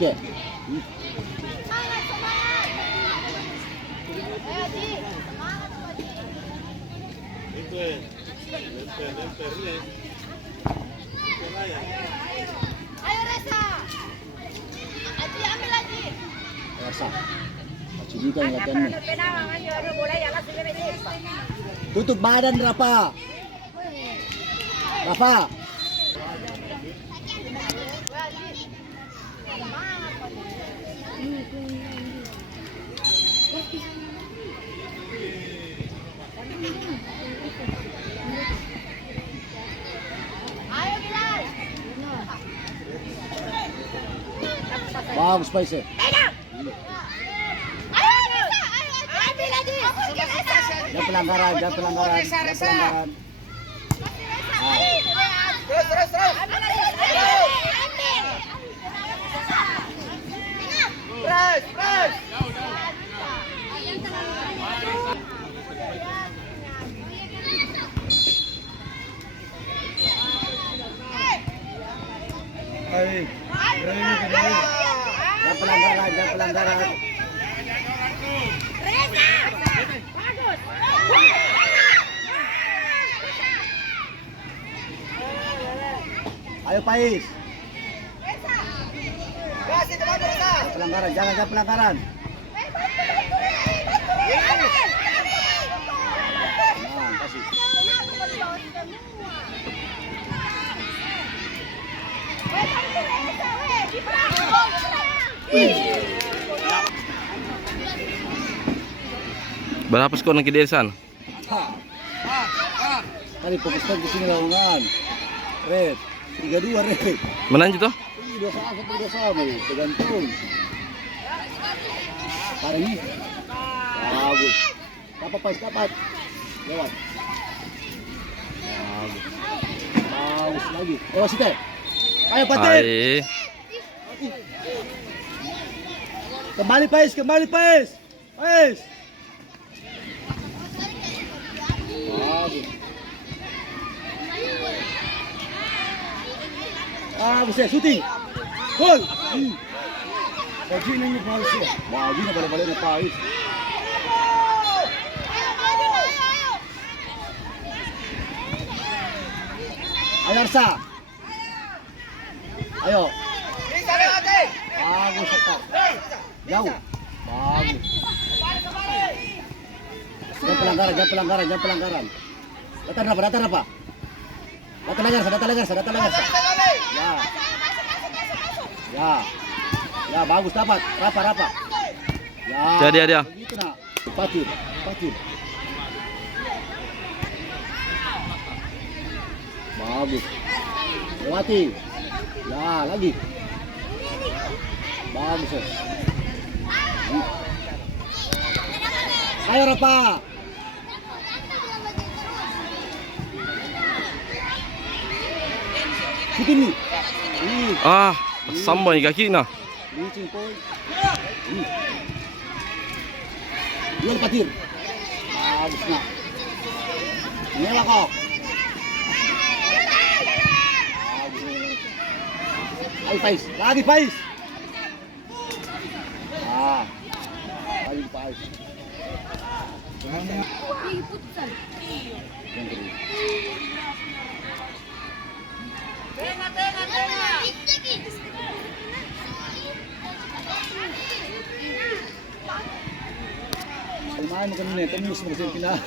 Oke. Semangat, semangat. Ayo, Ji. Semangat, Ji. Ayo, Reza. Aji, ambil Aji. Rasa. Juga yang latihannya. Tutup badan Rafa. Rafa. Ayo, Bilal. Bagus Paise. Ayo, Reza. Ayo, ambil Aji. Jangan pelanggaran, jangan pelanggaran. Jangan pelanggaran. Terus. Ambil Aji. Ambil. Press. Jangan pelanggaran, jangan pelanggaran. Reza. Bagus. Ayo Pais. Kasih teman Reza. Jangan pelanggaran, jangan pelanggaran. Nah, kasih. Berapa skor nak Desan? Tadi fokuskan ke sini lawangan. Red. 3-2 Red. Menang itu? 2-1 tergantung. Hari ini. Bagus. Dapat Pais, dapat. Lewat. Bagus. Bagus lagi. Lewat situ. Ayo Patin. Ayo. Kembali Pais. Pais. Bagus. Bagus ya, syuting. Gol. Baju ini bagus ya. Baju ini balik-balik na Pais. Ayo Arsa. Ayo. Bagus sekali. Jauh. Bagus. Jangan pelanggaran. Datang apa? Datang legar. Ya, bagus dapat. Rafa. Ya. Dia. Begitu nak. Patir. Bagus. Lewati. Ya, lagi. Bagus ya. Ayo Rafa. Sini. Ah, sambal kaki na. Licin poin. Dua Patir. Bagus nak. Nyala kok. Ayo Pais, lagi Pais. Lagi Pais. Lumayan makan ini, tembus musim final.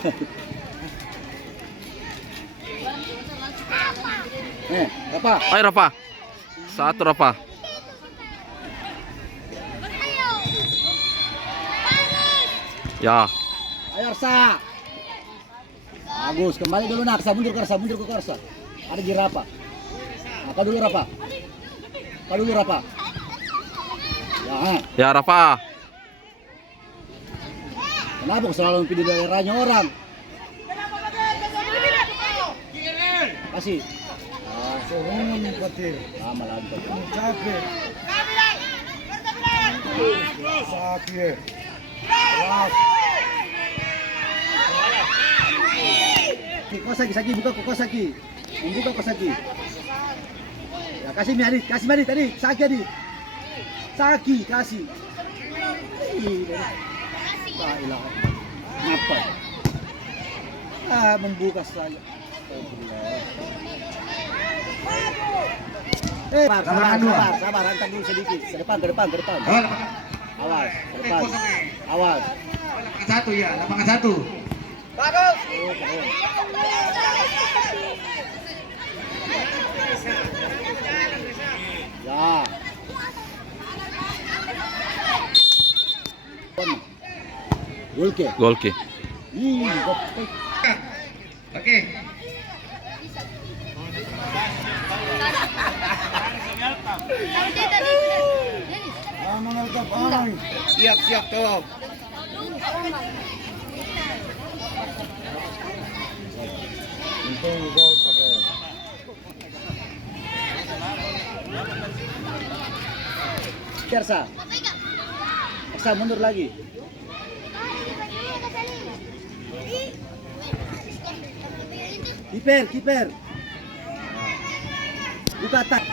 Rafa. Ayo Rafa. Satu Rafa. Ya. Ayo Arsa. Bagus, kembali dulu nak, mundur ke Arsa. Ada di Rafa. Apa dulu Rafa? Ya Rafa. Kenapa selalu pilih daerahnya orang? Kasih. Sohon Patir. Lama lantai. Capek. Sakit. Kosaki, buka Kosaki. Membuka Kosaki. Ya, kasih Mari tadi. Saki tadi. Saki, kasih. Tak ilah. Ngapa? Membuka saya. Sabar, hantam dulu sedikit. Ke depan. Awas, ke depan. Awas. Lapangan 1 ya, lapangan 1. Oh, keren. Ya. Golke. Gol kick. Oke. Mengangkat orang. Siap toh. Untung gol pakai. Kersa. Kersa mundur lagi. Kiper. Buka tak.